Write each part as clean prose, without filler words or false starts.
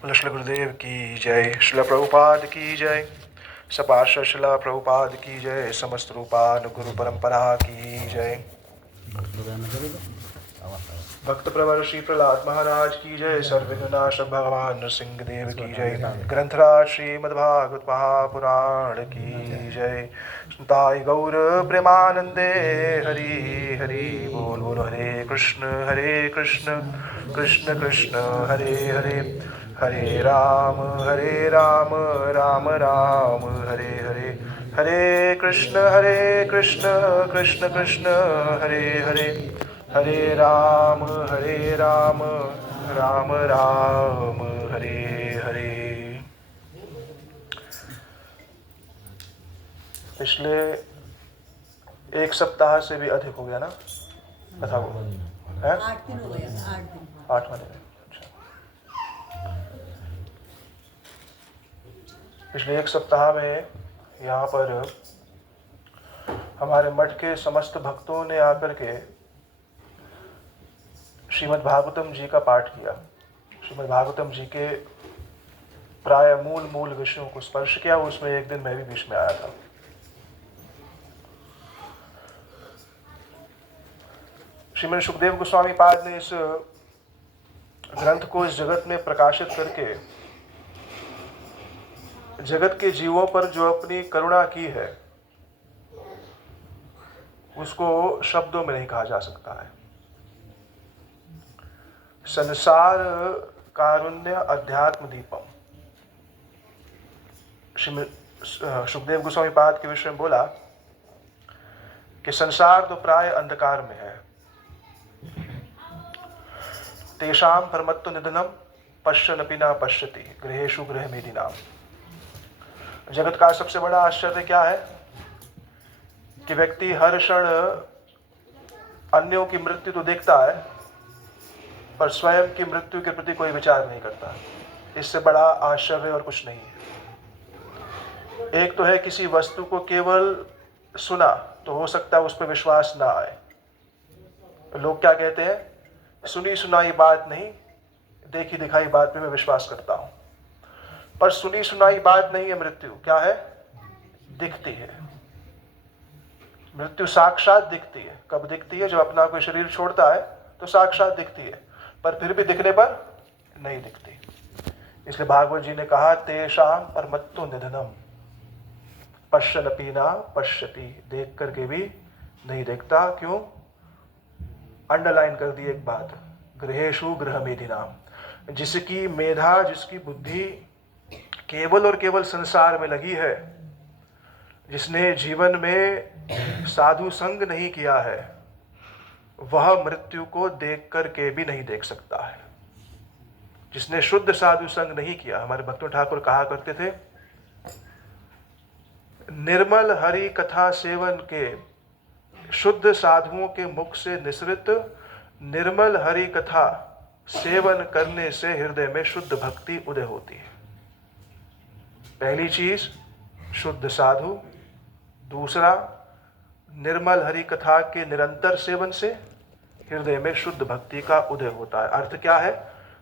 बोलो श्री गुरुदेव की जय, श्रील प्रभुपाद की जय, सपार्षद श्रील प्रभुपाद की जय, समस्त रूपान गुरु परंपरा की जय। भक्त प्रवर श्री प्रहलाद महाराज की जय, सर्वविघ्ननाशक भगवान नृसिंह देव की जय, ग्रंथराज श्रीमद्भागवत महापुराण की जय। ताई गौर प्रेमानंदे हरि हरि बोल। बोल हरे कृष्ण कृष्ण कृष्ण हरे हरे, हरे राम राम राम हरे हरे, हरे कृष्ण कृष्ण कृष्ण हरे हरे, हरे राम राम राम हरे हरे। पिछले एक सप्ताह से भी अधिक हो गया ना कथा को, है 8 दिन हो गया, 8 दिन। 8वां दिन। अच्छा, पिछले एक सप्ताह में यहाँ पर हमारे मठ के समस्त भक्तों ने आकर के श्रीमद् भागवतम जी का पाठ किया। श्रीमद् भागवतम जी के प्राय मूल विषयों को स्पर्श किया। उसमें एक दिन मैं भी बीच में आया था। श्रीमद् सुखदेव गोस्वामी पाद ने इस ग्रंथ को इस जगत में प्रकाशित करके जगत के जीवों पर जो अपनी करुणा की है उसको शब्दों में नहीं कहा जा सकता है। संसार कारुण्य अध्यात्म दीपम, सुखदेव गोस्वामी पाद के विषय में बोला कि संसार तो प्राय अंधकार में है। तेषाम परमत्व निधनम पश्यन्नपि न पश्यति गृहेषु गृह मेदिनाम। जगत का सबसे बड़ा आश्चर्य क्या है कि व्यक्ति हर क्षण अन्यों की मृत्यु तो देखता है पर स्वयं की मृत्यु के प्रति कोई विचार नहीं करता। इससे बड़ा आश्चर्य और कुछ नहीं है। एक तो है किसी वस्तु को केवल सुना तो हो सकता है उस पर विश्वास ना आए। लोग क्या कहते हैं, सुनी सुनाई बात नहीं, देखी दिखाई बात पे मैं विश्वास करता हूं। पर सुनी सुनाई बात नहीं है मृत्यु। क्या है? दिखती है। मृत्यु साक्षात दिखती है। कब दिखती है? जब अपना कोई शरीर छोड़ता है तो साक्षात दिखती है, पर फिर भी दिखने पर नहीं दिखती। इसलिए भागवत जी ने कहा तेषाम परमत्तो निधनम पश्यन्नपि न पश्यति, देख करके भी नहीं देखता। क्यों? अंडरलाइन कर दी एक बात, गृहेषु गृह मेधिनाम। जिसकी मेधा, जिसकी बुद्धि केवल और केवल संसार में लगी है, जिसने जीवन में साधु संग नहीं किया है, वह मृत्यु को देख करके भी नहीं देख सकता है। जिसने शुद्ध साधु संग नहीं किया, हमारे भक्तों ठाकुर कहा करते थे, निर्मल हरि कथा सेवन के शुद्ध साधुओं के मुख से निसृत निर्मल हरि कथा सेवन करने से हृदय में शुद्ध भक्ति उदय होती है। पहली चीज शुद्ध साधु, दूसरा निर्मल हरि कथा के निरंतर सेवन से हृदय में शुद्ध भक्ति का उदय होता है। अर्थ क्या है?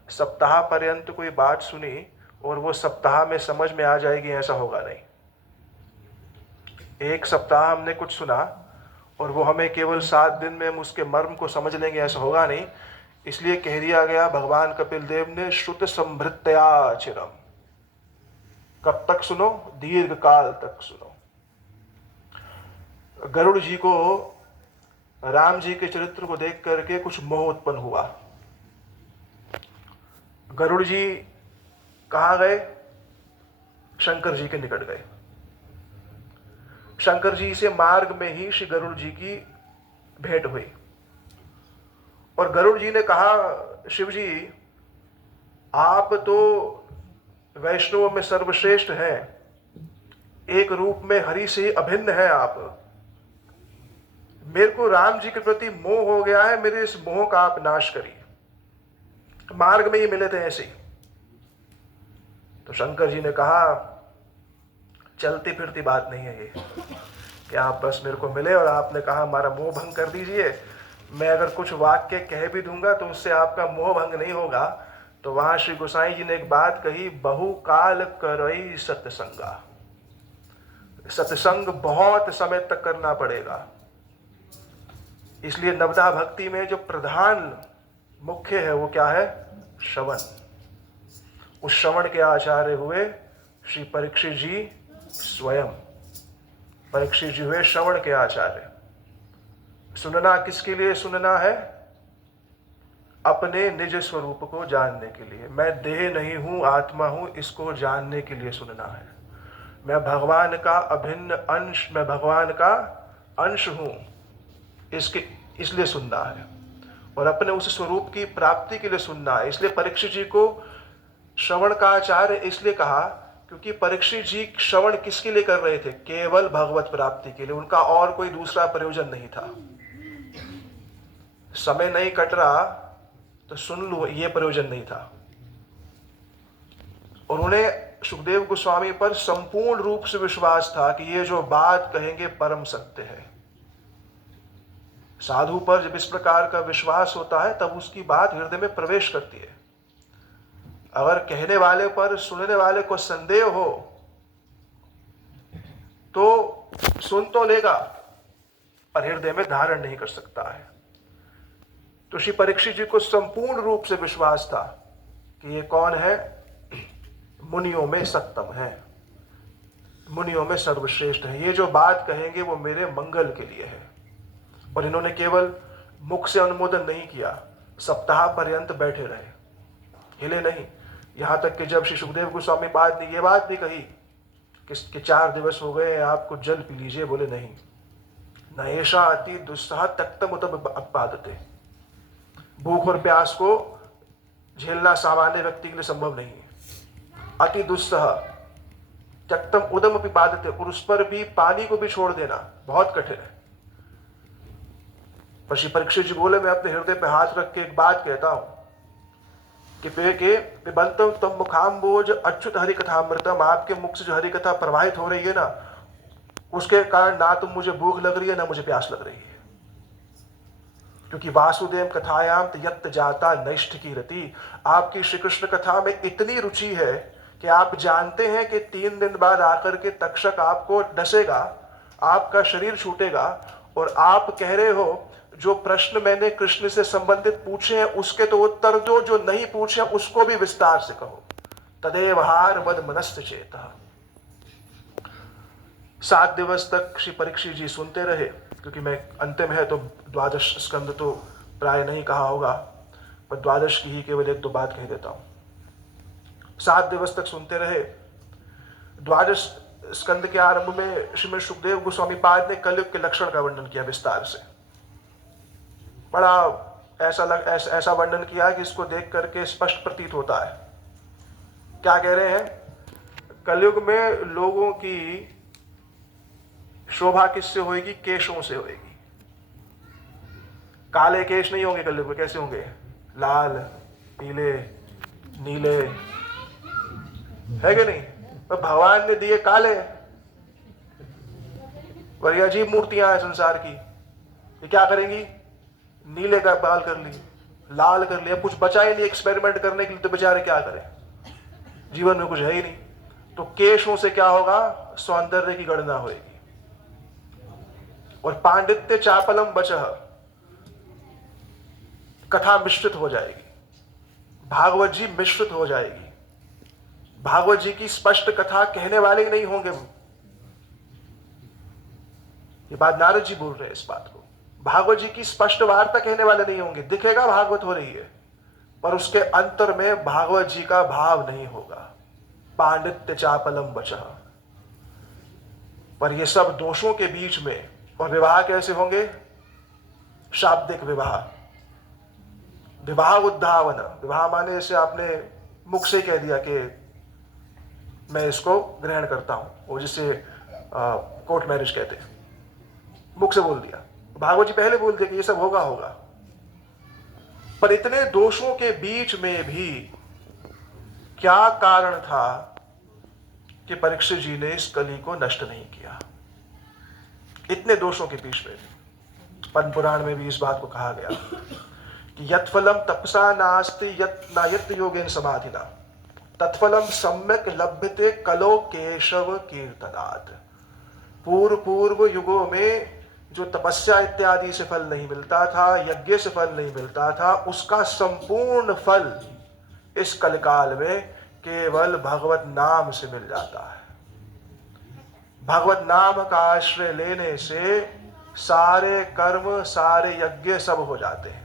सप्ताह पर्यंत कोई बात सुनी और वो सप्ताह में समझ में आ जाएगी, ऐसा होगा नहीं। एक सप्ताह हमने कुछ सुना और वो हमें केवल 7 दिन में हम उसके मर्म को समझ लेंगे, ऐसा होगा नहीं। इसलिए कह दिया गया भगवान कपिल देव ने, श्रुत संभृत्या चिरम। कब तक सुनो? दीर्घ काल तक सुनो। गरुड़ जी को राम जी के चरित्र को देख करके कुछ मोह उत्पन्न हुआ। गरुड़ जी कहाँ गए? शंकर जी के निकट गए। शंकर जी से मार्ग में ही श्री गरुड़ जी की भेंट हुई और गरुड़ जी ने कहा, शिव जी आप तो वैष्णवों में सर्वश्रेष्ठ हैं, एक रूप में हरि से अभिन्न है आप। मेरे को राम जी के प्रति मोह हो गया है, मेरे इस मोह का आप नाश करिए। मार्ग में ही मिले थे ऐसे ही। तो शंकर जी ने कहा, चलती फिरती बात नहीं है ये कि आप बस मेरे को मिले और आपने कहा हमारा मोह भंग कर दीजिए। मैं अगर कुछ वाक्य कह भी दूंगा तो उससे आपका मोह भंग नहीं होगा। तो वहां श्री गोसाई जी ने एक बात कही, बहुकाल करई सत्संगा। सत्संग बहुत समय तक करना पड़ेगा। इसलिए नवदा भक्ति में जो प्रधान मुख्य है वो क्या है? श्रवण। उस श्रवण के आचार्य हुए श्री परीक्षित जी स्वयं। परीक्षित जी हुए श्रवण के आचार्य। सुनना किसके लिए सुनना है? अपने निज स्वरूप को जानने के लिए। मैं देह नहीं हूं, आत्मा हूं, इसको जानने के लिए सुनना है। मैं भगवान का अभिन्न अंश, मैं भगवान का अंश हूं, इसलिए सुनना है। और अपने उस स्वरूप की प्राप्ति के लिए सुनना है। इसलिए परीक्षित जी को श्रवण का आचार्य इसलिए कहा क्योंकि परीक्षित जी श्रवण किसके लिए कर रहे थे? केवल भगवत प्राप्ति के लिए। उनका और कोई दूसरा प्रयोजन नहीं था। समय नहीं कट रहा तो सुन लो, ये प्रयोजन नहीं था। और उन्हें सुखदेव गोस्वामी पर संपूर्ण रूप से विश्वास था कि ये जो बात कहेंगे परम सत्य है। साधु पर जब इस प्रकार का विश्वास होता है तब उसकी बात हृदय में प्रवेश करती है। अगर कहने वाले पर सुनने वाले को संदेह हो तो सुन तो लेगा पर हृदय में धारण नहीं कर सकता है। तो श्री परीक्षित जी को संपूर्ण रूप से विश्वास था कि ये कौन है? मुनियों में सत्तम है, मुनियों में सर्वश्रेष्ठ है। ये जो बात कहेंगे वो मेरे मंगल के लिए है। और इन्होंने केवल मुख से अनुमोदन नहीं किया, सप्ताह पर्यंत बैठे रहे, हिले नहीं। यहां तक कि जब श्री सुखदेव गोस्वामी बाद ने ये बात भी कही कि 4 दिवस हो गए, आपको जल पी लीजिए, बोले नहीं। न ऐसा अति दुस्सह तक्तम उदम अपपादते। भूख और प्यास को झेलना सामान्य व्यक्ति के लिए संभव नहीं है। अति दुस्सह तक्तम उदम अपपादते, और उस पर भी पानी को भी छोड़ देना बहुत कठिन है। पर श्री परीक्षित जी बोले, मैं अपने हृदय पे हाथ रख के एक बात कहता हूं कि पिबंतम तम मुखाम्बोज अच्युत हरि कथामृतम। आपके मुख से जो हरि कथा प्रवाहित हो रही है ना, उसके कारण ना तो मुझे भूख लग रही है ना मुझे प्यास लग रही है। क्योंकि वासुदेव कथायाम यत्त जाता नैष्ठ की रति। आपकी श्री कृष्ण कथा में इतनी रुचि है कि आप जानते हैं कि 3 दिन बाद आकर के तक्षक आपको डसेगा, आपका शरीर छूटेगा, और आप कह रहे हो जो प्रश्न मैंने कृष्ण से संबंधित पूछे हैं उसके तो उत्तर दो, जो नहीं पूछे उसको भी विस्तार से कहो। तदेव हार वद मनस्त चेतः। 7 दिवस तक श्री परीक्षित जी सुनते रहे, क्योंकि मैं अंतिम है तो 12 स्कंद तो प्राय नहीं कहा होगा, पर 12 की ही केवल 1-2 बात कह देता हूं। 7 दिवस तक सुनते रहे। 12 स्कंद के आरंभ में श्रीमद सुखदेव गोस्वामी पाद ने कलयुग के लक्षण का वर्णन किया विस्तार से। बड़ा ऐसा वर्णन किया कि इसको देख करके स्पष्ट प्रतीत होता है। क्या कह रहे हैं? कलयुग में लोगों की शोभा किससे होगी? केशों से होगी। काले केश नहीं होंगे कलयुग में। कैसे होंगे? लाल, पीले, नीले, है कि नहीं? तो भगवान ने दिए काले। बड़ी अजीब मूर्तियां हैं संसार की। ये क्या करेंगी? नीले का बाल कर ली, लाल कर लिया, कुछ बचा ही नहीं एक्सपेरिमेंट करने के लिए, तो बेचारे क्या करें? जीवन में कुछ है ही नहीं। तो केशों से क्या होगा? सौंदर्य की गणना होगी। और पांडित्य चापलम बचह, कथा मिश्रित हो जाएगी। भागवत जी मिश्रित हो जाएगी। भागवत जी की स्पष्ट कथा कहने वाले ही नहीं होंगे। ये बात नारद जी बोल रहे हैं इस बात को। भागवत जी की स्पष्ट वार्ता कहने वाले नहीं होंगे। दिखेगा भागवत हो रही है, पर उसके अंतर में भागवत जी का भाव नहीं होगा। पांडित्य चापलम बचह। पर ये सब दोषों के बीच में। और विवाह कैसे होंगे? शाब्दिक विवाह, विवाह उद्धावन। विवाह माने जैसे आपने मुख से कह दिया कि मैं इसको ग्रहण करता हूं, वो जिसे कोर्ट मैरिज कहते हैं, मुख से बोल दिया। भागवत जी पहले बोल दिया कि ये सब होगा। पर इतने दोषों के बीच में भी क्या कारण था कि परीक्षित जी ने इस कली को नष्ट नहीं किया? इतने दोषों के बीच में भी पद्म पुराण में भी इस बात को कहा गया कि यत्फलम तपसा नास्ति यत् योगेन समाधिना तत्फलम सम्यक लभ्यते कलो केशव कीर्तनात्। पूर्व पूर्व युगों में जो तपस्या इत्यादि से फल नहीं मिलता था, यज्ञ से फल नहीं मिलता था, उसका संपूर्ण फल इस कलिकाल में केवल भगवत नाम से मिल जाता है। भगवत नाम का आश्रय लेने से सारे कर्म, सारे यज्ञ सब हो जाते हैं।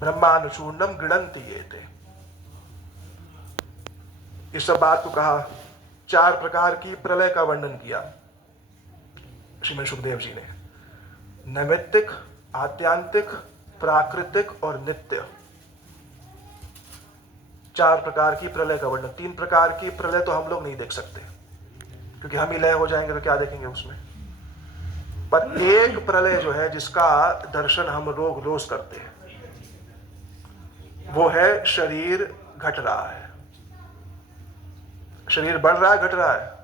ब्रह्मानुचूर्णम गृणन्ति ये थे। इस सब बात को कहा। 4 प्रकार की प्रलय का वर्णन किया श्रीमद सुखदेव जी ने। नैमित्तिक, आत्यांतिक, प्राकृतिक और नित्य। 4 प्रकार की प्रलय का वर्णन। 3 प्रकार की प्रलय तो हम लोग नहीं देख सकते क्योंकि हम ही लय हो जाएंगे तो क्या देखेंगे उसमें। पर एक प्रलय जो है जिसका दर्शन हम लोग रोज करते हैं वो है शरीर घट रहा है। शरीर बढ़ रहा है, घट रहा है।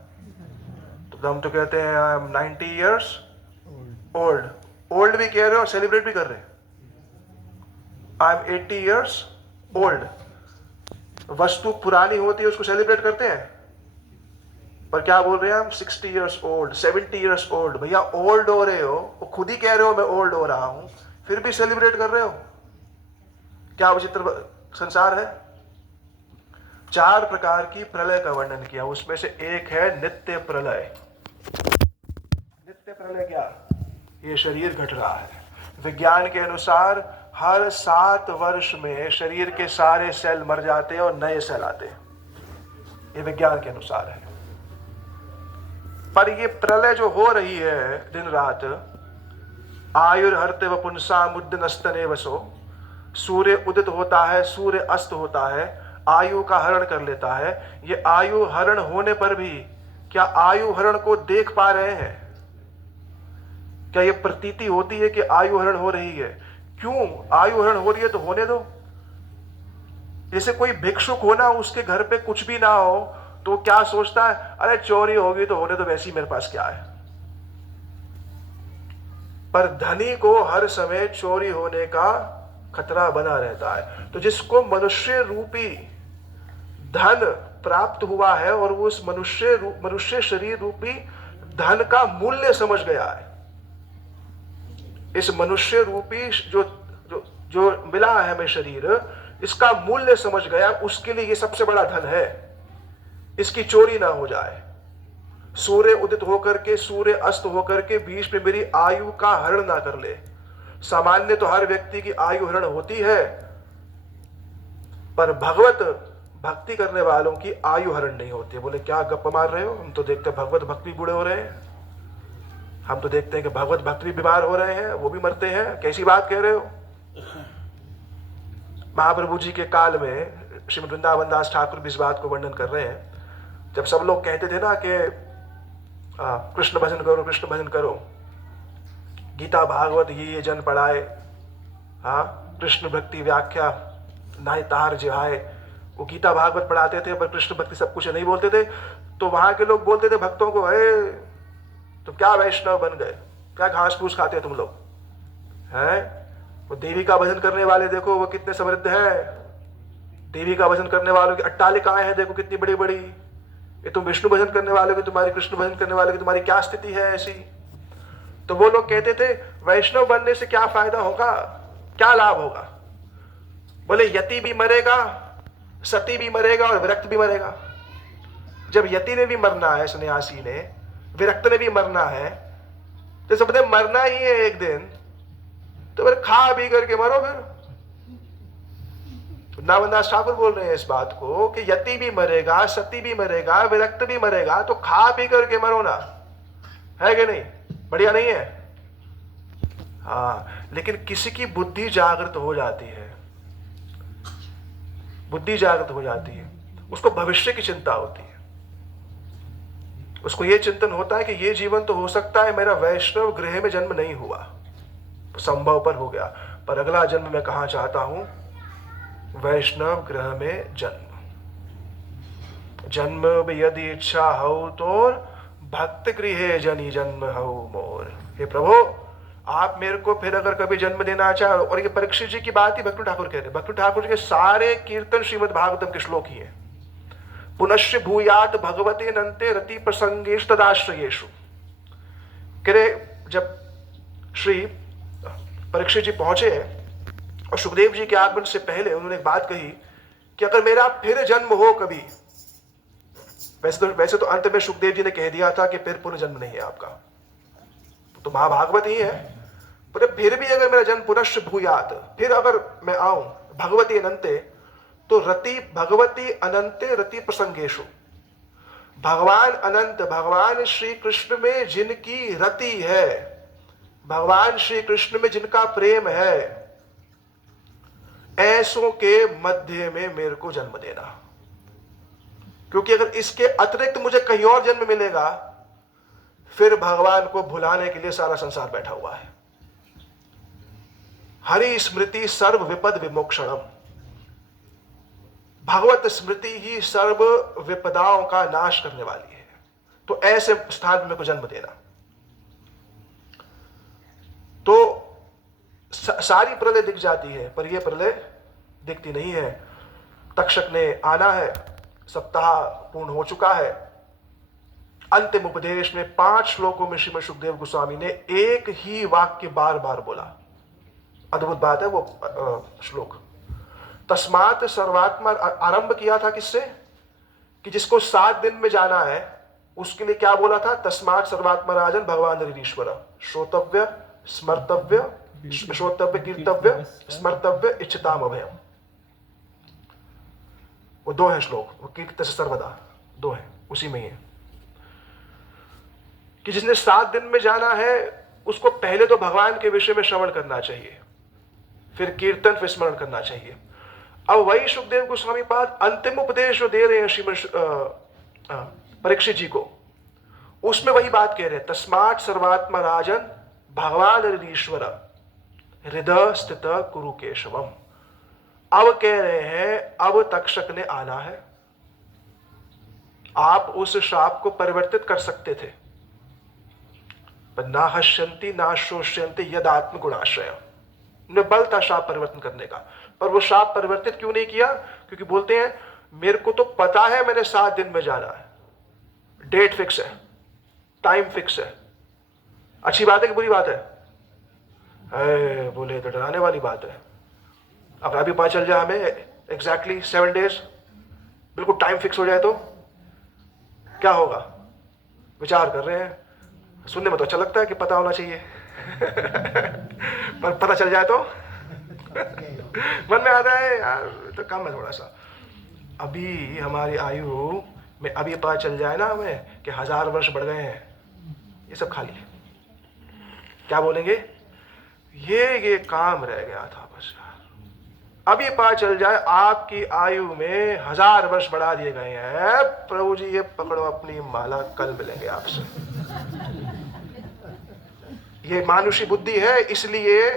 तो हम तो कहते हैं I am 90 years old। Old भी कह रहे हो और सेलिब्रेट भी कर रहे हैं। I am 80 years old। वस्तु पुरानी होती है उसको सेलिब्रेट करते हैं, पर क्या बोल रहे हैं हम 60 years old, 70 years old। भैया ओल्ड हो रहे हो, वो खुद ही कह रहे हो मैं ओल्ड हो रहा हूं, फिर भी सेलिब्रेट कर रहे हो। क्या विचित्र संसार है। 4 प्रकार की प्रलय का वर्णन किया, उसमें से एक है नित्य प्रलय। नित्य प्रलय क्या? ये शरीर घट रहा है। विज्ञान के अनुसार हर 7 वर्ष में शरीर के सारे सेल मर जाते हैं और नए सेल आते हैं। ये विज्ञान के अनुसार है। पर ये प्रलय जो हो रही है दिन रात, आयुर्हर्ते वपुंसा मुद्दनस्तने वसो, सूर्य उदित होता है, सूर्य अस्त होता है, आयु का हरण कर लेता है। ये आयु हरण होने पर भी क्या आयु हरण को देख पा रहे हैं? क्या ये प्रतीति होती है कि आयु हरण हो रही है? क्यों आयु हरण हो रही है तो होने दो। जैसे कोई भिक्षुक होना, उसके घर पे कुछ भी ना हो तो क्या सोचता है, अरे चोरी होगी तो होने दो, वैसी मेरे पास क्या है। पर धनी को हर समय चोरी होने का खतरा बना रहता है। तो जिसको मनुष्य रूपी धन प्राप्त हुआ है और वो उस मनुष्य शरीर रूपी धन का मूल्य समझ गया है, इस मनुष्य रूपी जो जो जो मिला है हमें शरीर, इसका मूल्य समझ गया, उसके लिए ये सबसे बड़ा धन है। इसकी चोरी ना हो जाए। सूर्य उदित होकर के, सूर्य अस्त होकर के बीच में मेरी आयु का हरण ना कर ले। सामान्य तो हर व्यक्ति की आयु हरण होती है, पर भगवत भक्ति करने वालों की आयु हरण नहीं होती है। बोले क्या गप्पा मार रहे हो? हम तो देखते हैं भगवत भक्त भी बूढ़े हो रहे हैं, हम तो देखते हैं कि भगवत भक्त भी बीमार हो रहे हैं, वो भी मरते हैं। कैसी बात कह रहे हो? महाप्रभु जी के काल में श्रीमद वृंदावन दास ठाकुर भी इस बात को वर्णन कर रहे हैं। जब सब लोग कहते थे ना कि कृष्ण भजन करो, कृष्ण भजन करो, गीता भागवत ये जन पढ़ाए, कृष्ण भक्ति व्याख्या नाई तार जिहाए, वो गीता भागवत पढ़ाते थे पर कृष्ण भक्ति सब कुछ नहीं बोलते थे। तो वहां के लोग बोलते थे भक्तों को, तुम क्या वैष्णव बन गए, क्या घास फूस खाते हो तुम लोग हैं? वो देवी का भजन करने वाले देखो वो कितने समृद्ध हैं, देवी का भजन करने वालों की अट्टालिकाएं हैं देखो कितनी बड़ी बड़ी। ये तुम विष्णु भजन करने वाले की, तुम्हारी कृष्ण भजन करने वाले की तुम्हारी क्या स्थिति है ऐसी? तो वो लोग कहते थे वैष्णव बनने से क्या फायदा होगा, क्या लाभ होगा? बोले यति भी मरेगा, सती भी मरेगा और विरक्त भी मरेगा। जब यति ने भी मरना है, सन्यासी ने, विरक्त ने भी मरना है, तो सबने मरना ही है एक दिन, तो फिर खा पी करके मरो। फिर नावनदास ठाकुर बोल रहे हैं इस बात को कि यति भी मरेगा, सती भी मरेगा, विरक्त भी मरेगा, तो खा पी करके मरो ना, है कि नहीं? बढ़िया नहीं है? हाँ, लेकिन किसी की बुद्धि जागृत हो जाती है, बुद्धि जागृत हो जाती है, उसको भविष्य की चिंता होती है। उसको ये चिंतन होता है कि ये जीवन तो हो सकता है मेरा वैष्णव गृह में जन्म नहीं हुआ, संभव पर हो गया, पर अगला जन्म मैं कहाँ चाहता हूं? वैष्णव गृह में जन्म। जन्म यदि इच्छा हो तो भक्त गृहे जनी जन्म हो मोर। हे प्रभु, आप मेरे को फिर अगर कभी जन्म देना चाहो, और ये परीक्षित जी की बात ही भक्ति ठाकुर कह रहे हैं। भक्ति ठाकुर जी के सारे कीर्तन श्रीमद् भागवतम के श्लोक ही है। पुनश्च भूयात भगवते नंते रति प्रसंगेश तदाश्रयेषु। करे जब श्री परीक्षित जी पहुंचे और सुखदेव जी के आगमन से पहले उन्होंने एक बात कही कि अगर मेरा फिर जन्म हो कभी, वैसे तो अंत में सुखदेव जी ने कह दिया था कि फिर पुनर्जन्म नहीं है आपका, तो महाभागवत ही है, पर फिर भी अगर मेरा जन्म पुनश्च भूयात, फिर अगर मैं आऊं भगवती अनंते, तो रति भगवती अनंते रति प्रसंगेशु, भगवान अनंत भगवान श्री कृष्ण में जिनकी रति है, भगवान श्री कृष्ण में जिनका प्रेम है, ऐसों के मध्य में मेरे को जन्म देना। क्योंकि अगर इसके अतिरिक्त मुझे कहीं और जन्म मिलेगा, फिर भगवान को भुलाने के लिए सारा संसार बैठा हुआ है। हरि स्मृति सर्व विपद विमोक्षणम, भगवत स्मृति ही सर्व विपदाओं का नाश करने वाली है। तो ऐसे स्थान में मेरे को जन्म देना। तो सारी प्रलय दिख जाती है, पर यह प्रलय दिखती नहीं है। तक्षक ने आना है, सप्ताह पूर्ण हो चुका है। अंतिम उपदेश में 5 श्लोकों में श्रीमद् सुखदेव गोस्वामी ने एक ही वाक्य बार बार बोला। अद्भुत बात है वो श्लोक। तस्मात् सर्वात्मा आरंभ किया था किससे, कि जिसको 7 दिन में जाना है उसके लिए क्या बोला था, तस्मात् सर्वात्मा राजन भगवान हरिश्वर, श्रोतव्य स्मर्तव्य, श्रोतव्य कीर्तव्य स्मर्तव्य इच्छताम अभयम। वो 2 है श्लोक, वो कीर्त से सर्वदा 2 है, उसी में ही है कि जिसने 7 दिन में जाना है उसको पहले तो भगवान के विषय में श्रवण करना चाहिए, फिर कीर्तन, फिर स्मरण करना चाहिए। अब वही सुखदेव गोस्वामी पाद अंतिम उपदेश जो दे रहे हैं श्रीमद् परीक्षित जी को, उसमें वही बात कह रहे हैं, तस्मात् सर्वात्मा राजन भगवान हरिश्वर हृदय स्थित कुरु केशवम। अब कह रहे हैं अब तक्षक ने आना है, आप उस श्राप को परिवर्तित कर सकते थे, पर ना हश्यंती ना शोष्यंती यद आत्म गुणाश्रय, उन्हें बल था श्राप परिवर्तन करने का, पर वो श्राप परिवर्तित क्यों नहीं किया, क्योंकि बोलते हैं मेरे को तो पता है मैंने 7 दिन में जाना है, डेट फिक्स है, टाइम फिक्स है। अच्छी बात है कि बुरी बात है? बोले तो डराने वाली बात है। अगर अभी पता चल जाए हमें एग्जैक्टली 7 डेज, बिल्कुल टाइम फिक्स हो जाए तो क्या होगा? विचार कर रहे हैं, सुनने में तो अच्छा लगता है कि पता होना चाहिए पर पता चल जाए तो मन में आता है यार तो कम है थोड़ा सा। अभी हमारी आयु में अभी पता चल जाए ना हमें कि 1000 वर्ष बढ़ गए हैं, ये सब खाली है, क्या बोलेंगे? ये काम रह गया था बस यार। अभी पता चल जाए आपकी आयु में 1000 वर्ष बढ़ा दिए गए हैं, प्रभु जी ये पकड़ो अपनी माला, कल मिलेंगे आपसे। ये मानुषी बुद्धि है, इसलिए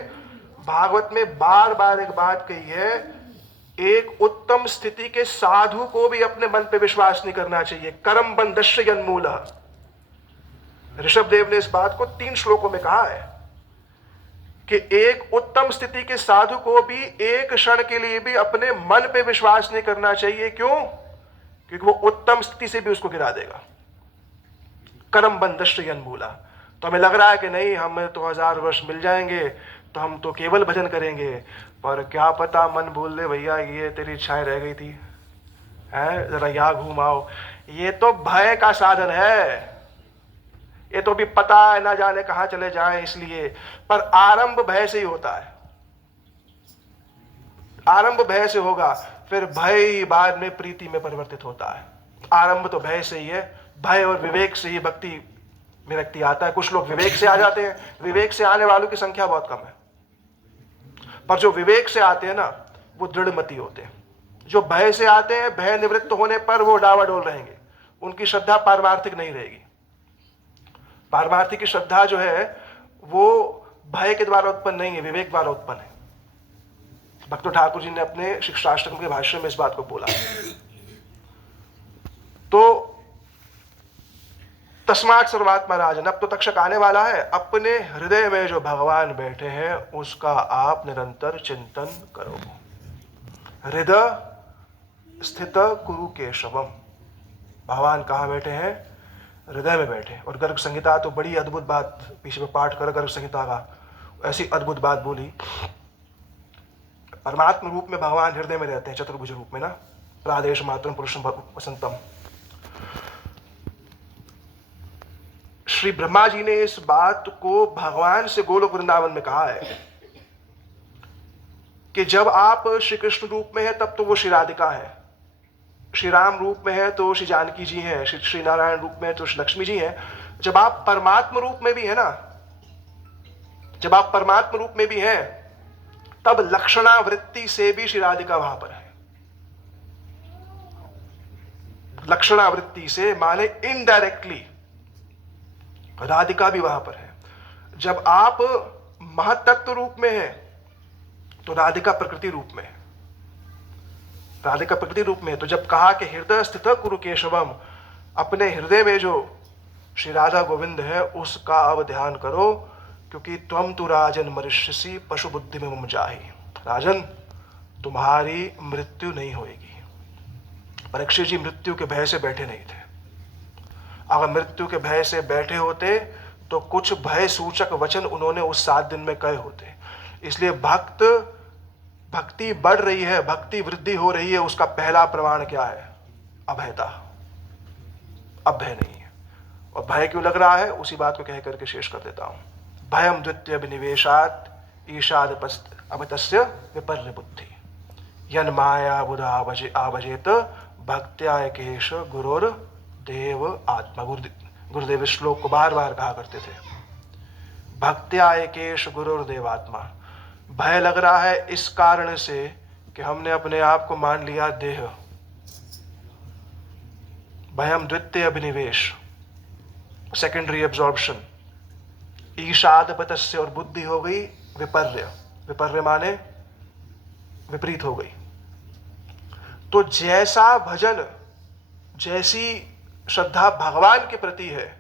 भागवत में बार बार एक बात कही है, एक उत्तम स्थिति के साधु को भी अपने मन पे विश्वास नहीं करना चाहिए। कर्म बंधस्य जन्मूलः, ऋषभ देव ने इस बात को 3 श्लोकों में कहा है कि एक उत्तम स्थिति के साधु को भी एक क्षण के लिए भी अपने मन पे विश्वास नहीं करना चाहिए। क्यों? क्योंकि वो उत्तम स्थिति से भी उसको गिरा देगा। कर्म बंधस्य जन्मूलः। तो हमें लग रहा है कि नहीं हमें तो 1000 वर्ष मिल जाएंगे तो हम तो केवल भजन करेंगे, पर क्या पता मन बोल दे भैया ये तेरी इच्छाएं रह गई थी, है जरा यहाँ घूमाओ। ये तो भय का साधन है, ये तो भी पता है ना जाने कहां चले जाएं इसलिए, पर आरंभ भय से ही होता है। आरंभ भय से होगा, फिर भय बाद में प्रीति में परिवर्तित होता है। आरंभ तो भय से ही है, भय और विवेक से ही भक्ति में व्यक्ति आता है। कुछ लोग विवेक से आ जाते हैं, विवेक से आने वालों की संख्या बहुत कम है, पर जो विवेक से आते हैं ना वो दृढ़मति होते हैं। जो भय से आते हैं, भय निवृत्त होने पर वो डावाडोल रहेंगे, उनकी श्रद्धा पारमार्थिक नहीं रहेगी। पारमार्थिक की श्रद्धा जो है वो भय के द्वारा उत्पन्न नहीं है, विवेक द्वारा उत्पन्न है। भक्त ठाकुर जी ने अपने शिक्षाष्टकम के भाष्य में इस बात को बोला। तो तस्मात् सर्वात्मा राजन, अब तो तक्षक आने वाला है, अपने हृदय में जो भगवान बैठे हैं उसका आप निरंतर चिंतन करो। हृदय स्थित कुरु केशवम, भगवान कहाँ बैठे हैं? हृदय में बैठे। और गर्ग संहिता तो बड़ी अद्भुत बात, पीछे में पाठ कर गर्ग संहिता का, ऐसी अद्भुत बात बोली। परमात्म रूप में भगवान हृदय में रहते हैं, चतुर्भुज रूप में ना, प्रादेश मात्रम पुरुषम वसंतम। श्री ब्रह्मा जी ने इस बात को भगवान से गोलोक वृंदावन में कहा है कि जब आप श्री कृष्ण रूप में है तब तो वो श्री राधिका है, श्री राम रूप में है तो श्री जानकी जी हैं, श्री नारायण रूप में है तो श्री लक्ष्मी जी हैं। जब आप परमात्म रूप में भी है ना, जब आप परमात्म रूप में भी हैं तब लक्षणावृत्ति से भी श्री राधिका वहां पर है। लक्षणावृत्ति से माने इनडायरेक्टली राधिका भी वहां पर है। जब आप महतत्व रूप में हैं तो राधिका प्रकृति रूप में है, राधिका प्रकृति रूप में है। तो जब कहा कि हृदय स्थित कुरु केशवम, अपने हृदय में जो श्री राधा गोविंद है उसका अब ध्यान करो, क्योंकि त्वम तु राजन मरिष्यसि पशु बुद्धि में मुमजाहि, राजन तुम्हारी मृत्यु नहीं होगी। परीक्षित जी मृत्यु के भय से बैठे नहीं थे। अगर मृत्यु के भय से बैठे होते तो कुछ भय सूचक वचन उन्होंने उस 7 दिन में कहे होते। इसलिए भक्ति बढ़ रही है, भक्ति वृद्धि हो रही है, उसका पहला प्रमाण क्या है? अभयता। अब भय नहीं है। और भय क्यों लग रहा है उसी बात को कह करके शेष कर देता हूं। भयम द्वितीय विनिवेशात ईशाद अमितस्य विपर्य बुद्धि यन माया बुधा आभजेत भक्त्या एकेश गुरुर देव आत्मा। गुरुदेव इस श्लोक को बार बार कहा करते थे, भक्त्या एकेश गुरुर देव आत्मा। भय लग रहा है इस कारण से कि हमने अपने आप को मान लिया देह। भयम द्वितीय अभिनिवेश, सेकेंडरी एब्जॉर्प्शन। ईशादपतस्य, और बुद्धि हो गई विपर्य। विपर्य माने विपरीत हो गई। तो जैसा भजन, जैसी श्रद्धा भगवान के प्रति है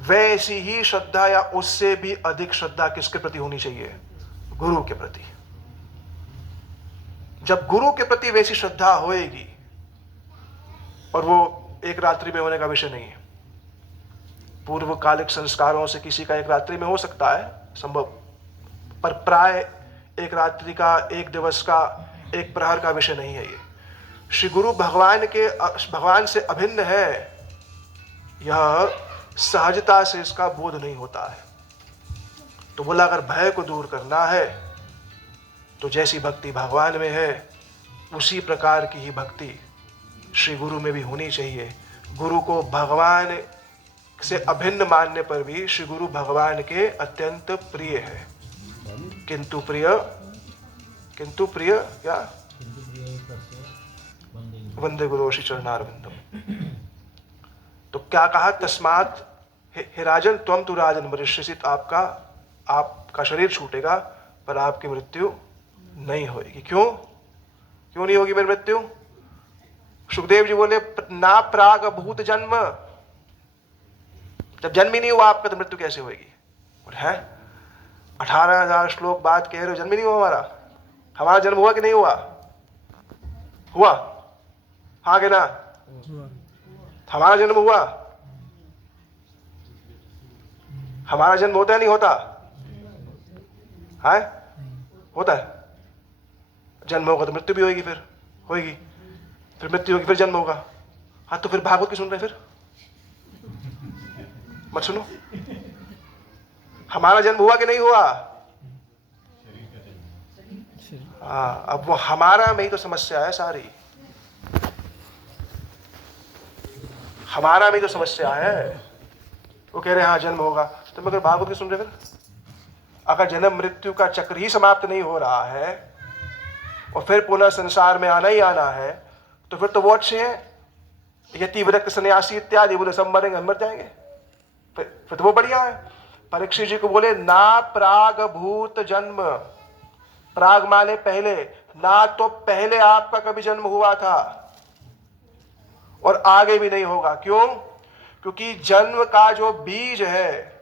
वैसी ही श्रद्धा या उससे भी अधिक श्रद्धा किसके प्रति होनी चाहिए? गुरु के प्रति। जब गुरु के प्रति वैसी श्रद्धा होएगी, और वो एक रात्रि में होने का विषय नहीं है, पूर्वकालिक संस्कारों से किसी का एक रात्रि में हो सकता है संभव, पर प्राय एक रात्रि का, एक दिवस का, एक प्रहर का विषय नहीं है ये। श्री गुरु भगवान से अभिन्न है, यह सहजता से इसका बोध नहीं होता है। तो बोला अगर भय को दूर करना है तो जैसी भक्ति भगवान में है उसी प्रकार की ही भक्ति श्री गुरु में भी होनी चाहिए। गुरु को भगवान से अभिन्न मानने पर भी श्री गुरु भगवान के अत्यंत प्रिय है। किंतु प्रिय क्या? वंदे गुरु श्री चरणारविंदम। तो क्या कहा? तस्मात् हे राजन त्वम तु राजन मरिष्यसि, आपका शरीर छूटेगा पर आपकी मृत्यु नहीं होगी। क्यों नहीं होगी मेरी मृत्यु? सुखदेव जी बोले ना प्राग भूत जन्म, जब जन्म ही नहीं हुआ आपका तो मृत्यु कैसे होगी? और है 18,000 श्लोक बात कह रहे हो, जन्म ही नहीं हुआ हमारा जन्म हुआ कि नहीं हुआ? हुआ, हाँ कि ना? हमारा जन्म हुआ। हमारा जन्म होता है नहीं होता? है, होता है। जन्म होगा तो मृत्यु भी होगी, फिर होगी, फिर मृत्यु होगी, फिर जन्म होगा। हाँ, तो फिर भागवत की सुन रहे? फिर मत सुनो। हमारा जन्म हुआ कि नहीं हुआ? हाँ, अब वो हमारा में ही तो समस्या है सारी। हमारा में तो समस्या है। वो कह रहे हैं हाँ जन्म होगा, तो मगर भागवत की सुन रहे? फिर अगर जन्म मृत्यु का चक्र ही समाप्त नहीं हो रहा है और फिर पुनः संसार में आना ही आना है, तो फिर तो वो अच्छे हैं। यति विरक्त सन्यासी इत्यादि बोले सब मरेंगे, हम मर जाएंगे, फिर तो वो बढ़िया है। परीक्षित जी को बोले ना प्राग भूत जन्म, प्राग माने पहले, ना तो पहले आपका कभी जन्म हुआ था और आगे भी नहीं होगा। क्यों? क्योंकि जन्म का जो बीज है,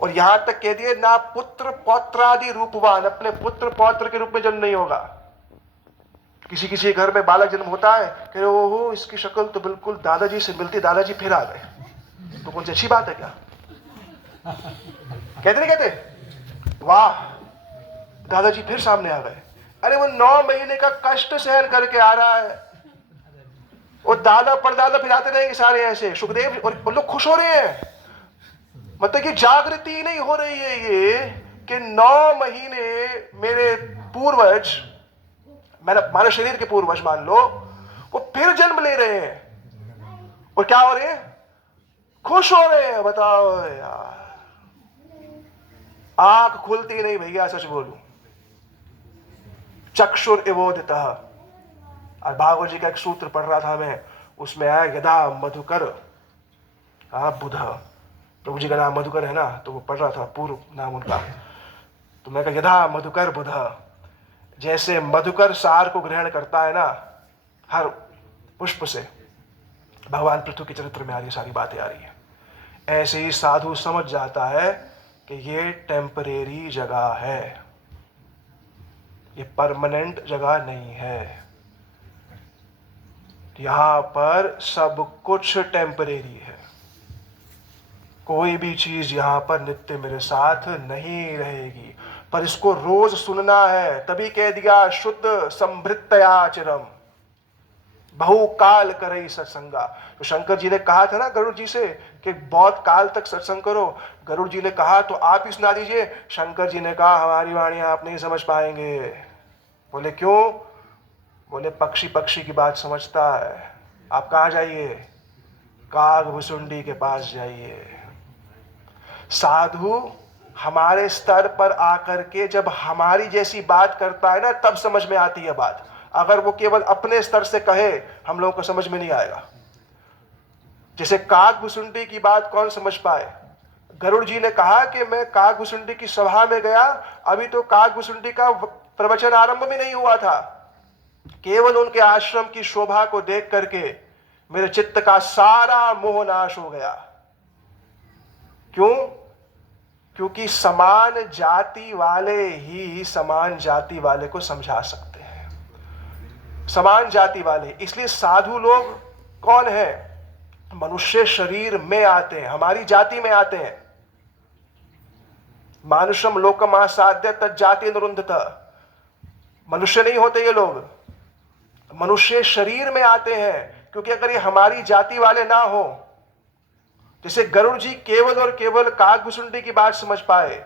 और यहां तक कह दिए ना पुत्र पौत्रादि रूपवान, अपने पुत्र पौत्र के रूप में जन्म नहीं होगा। किसी किसी घर में बालक जन्म होता है कि ओहो इसकी शक्ल तो बिल्कुल दादाजी से मिलती, दादाजी फिर आ गए, तो कौन सी अच्छी बात है क्या? कहते नहीं कहते, वाह दादाजी फिर सामने आ गए। अरे वो 9 महीने का कष्ट सहन करके आ रहा है, वो दादा परदादा फिर आते रहेंगे सारे ऐसे सुखदेव, और लोग खुश हो रहे हैं। मतलब कि जागृति नहीं हो रही है ये कि 9 महीने मेरे पूर्वज, मानव शरीर के पूर्वज मान लो, वो फिर जन्म ले रहे हैं और क्या हो रहे हैं? खुश हो रहे हैं। बताओ यार, आंख खुलती नहीं भैया, सच बोलूं। चक्षुर एवोदितः। और भागवत जी का एक सूत्र पढ़ रहा था मैं, उसमें आया यदा मधुकर बुध, प्रभु जी का नाम मधुकर है ना, तो वो पढ़ रहा था पूर्व नाम उनका, तो मैं कहा यदा मधुकर बुध, जैसे मधुकर सार को ग्रहण करता है ना हर पुष्प से, भगवान पृथु के चरित्र में आ रही सारी बातें आ रही है, ऐसे ही साधु समझ जाता है कि ये टेम्परेरी जगह है, ये परमानेंट जगह नहीं है, यहां पर सब कुछ टेम्परेरी है, कोई भी चीज यहां पर नित्य मेरे साथ नहीं रहेगी। पर इसको रोज सुनना है, तभी कह दिया शुद्ध संभृतया चिरम बहुकाल करई सत्संगा। तो शंकर जी ने कहा था ना गरुड़ जी से कि बहुत काल तक सत्संग करो, गरुड़ जी ने कहा तो आप ही सुना दीजिए। शंकर जी ने कहा हमारी वाणी आप नहीं समझ पाएंगे। बोले क्यों? बोले पक्षी पक्षी की बात समझता है, आप कहाँ जाइए? काग भुसुंडी के पास जाइए। साधु हमारे स्तर पर आकर के जब हमारी जैसी बात करता है ना, तब समझ में आती है बात। अगर वो केवल अपने स्तर से कहे, हम लोगों को समझ में नहीं आएगा। जैसे काग भुसुंडी की बात कौन समझ पाए? गरुड़ जी ने कहा कि मैं काग भुसुंडी की सभा में गया, अभी तो काग भुसुंडी का प्रवचन आरंभ भी नहीं हुआ था, केवल उनके आश्रम की शोभा को देख करके मेरे चित्त का सारा मोह नाश हो गया। क्यों? क्योंकि समान जाति वाले ही समान जाति वाले को समझा सकते हैं, समान जाति वाले। इसलिए साधु लोग कौन है? मनुष्य शरीर में आते हैं, हमारी जाति में आते हैं। मानुषम लोकमासाद्य तज्जाति निरुंधत। मनुष्य नहीं होते ये लोग, मनुष्य शरीर में आते हैं। क्योंकि अगर ये हमारी जाति वाले ना हो, जैसे गरुड़ जी केवल और केवल काग भुसुंडी की बात समझ पाए,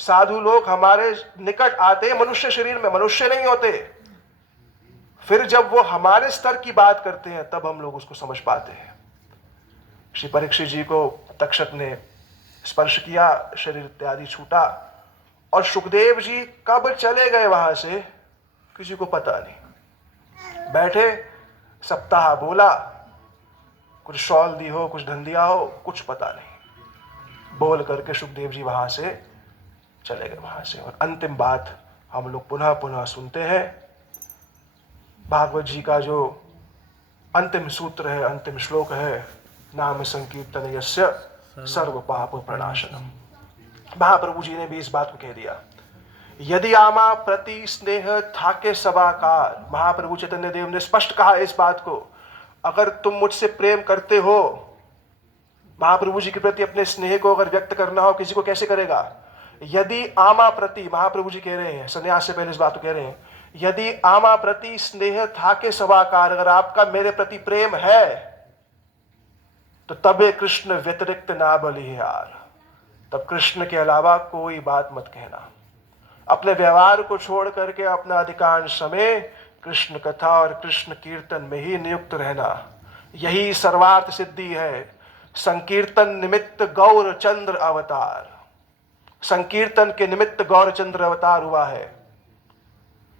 साधु लोग हमारे निकट आते मनुष्य शरीर में, मनुष्य नहीं होते। फिर जब वो हमारे स्तर की बात करते हैं तब हम लोग उसको समझ पाते हैं। श्री परीक्षित जी को तक्षक ने स्पर्श किया, शरीर इत्यादि छूटा, और सुखदेव जी कब चले गए वहां से किसी को पता नहीं। बैठे, सप्ताह बोला, कुछ शॉल दी हो, कुछ धन दिया हो, कुछ पता नहीं। बोल करके सुखदेव जी वहां से चले गए वहां से। और अंतिम बात हम लोग पुनः पुनः सुनते हैं, भागवत जी का जो अंतिम सूत्र है, अंतिम श्लोक है, नाम संकीर्तन यस्य सर्व पाप प्रणाशनम। महाप्रभु जी ने भी इस बात को कह दिया, यदि आमा प्रति स्नेह थाके सबाकार। महाप्रभु चैतन्य देव ने स्पष्ट कहा इस बात को, अगर तुम मुझसे प्रेम करते हो, महाप्रभु जी के प्रति अपने स्नेह को अगर व्यक्त करना हो, किसी को कैसे करेगा? यदि आमा प्रति, महाप्रभु जी कह रहे हैं, संन्यास से पहले इस बात को कह रहे हैं, यदि आमा प्रति स्नेह थाके सबाकार, अगर आपका मेरे प्रति प्रेम है तो तबे कृष्ण व्यतिरिक्त ना बलिहार, तब कृष्ण के अलावा कोई बात मत कहना। अपने व्यवहार को छोड़ करके अपना अधिकांश समय कृष्ण कथा और कृष्ण कीर्तन में ही नियुक्त रहना, यही सर्वार्थ सिद्धि है। संकीर्तन निमित्त गौरचंद्र अवतार, संकीर्तन के निमित्त गौरचंद्र अवतार हुआ है।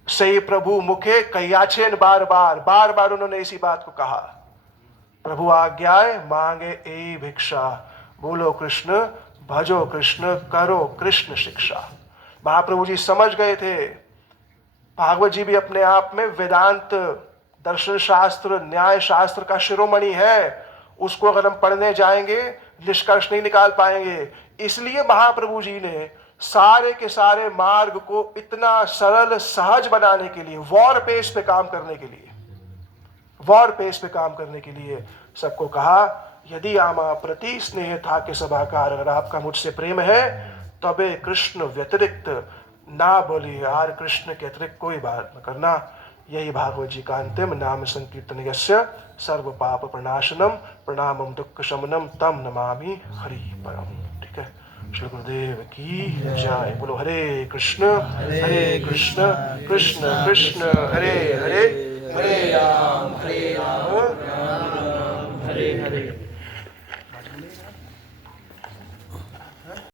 सही प्रभु मुखे कहियाछेन बार बार उन्होंने इसी बात को कहा, प्रभु आज्ञाए मांगे ए भिक्षा, बोलो कृष्ण भजो कृष्ण करो कृष्ण शिक्षा। महाप्रभु जी समझ गए थे। भागवत जी भी अपने आप में वेदांत, दर्शन शास्त्र, न्याय शास्त्र का शिरोमणि है, उसको अगर हम पढ़ने जाएंगे निष्कर्ष नहीं निकाल पाएंगे। इसलिए महाप्रभु जी ने सारे के सारे मार्ग को इतना सरल सहज बनाने के लिए, वॉर पेस पे काम करने के लिए सबको कहा, यदि आमा प्रति स्नेह था के सभाकार, अगर आपका मुझसे प्रेम है तबे कृष्ण व्यतिरिक्त ना बोलिए, यार कृष्ण के अतिरिक्त कोई बात न करना। यही भागवत जी का अंतिम नाम संकीर्तन यस्य सर्व पाप प्रणाशनम प्रणामम दुख शमनम तम नमामि हरि परम। ठीक है, श्री गुरुदेव की जय। बोलो हरे कृष्ण कृष्ण कृष्ण हरे हरे, हरे राम